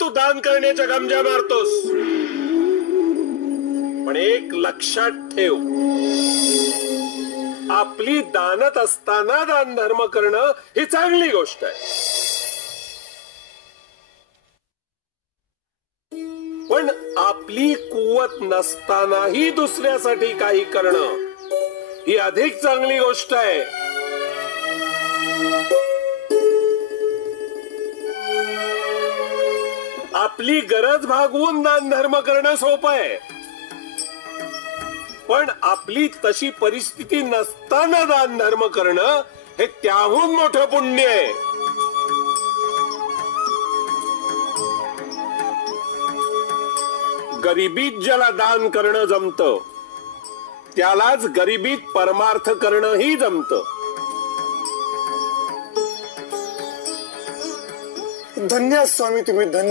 तू दान करण्याच्या गमजा मारतोस, पण एक लक्षात ठेव, आपली दानत असताना दान धर्म करणं ही चांगली गोष्ट आहे, पण आपली कुवत नसतानाही दुसऱ्यासाठी काही करणं ही अधिक चांगली गोष्ट आहे. आपली गरज भागवून दान धर्म करणं सोपं आहे, पण आपली तशी परिस्थिती नसताना दान धर्म करणं हे त्याहून मोठं पुण्य आहे. गरिबीत ज्याला दान करणं जमतं त्यालाच गरिबीत परमार्थ करणंही जमतं. धन्य स्वामी तुम्ही, धन्य.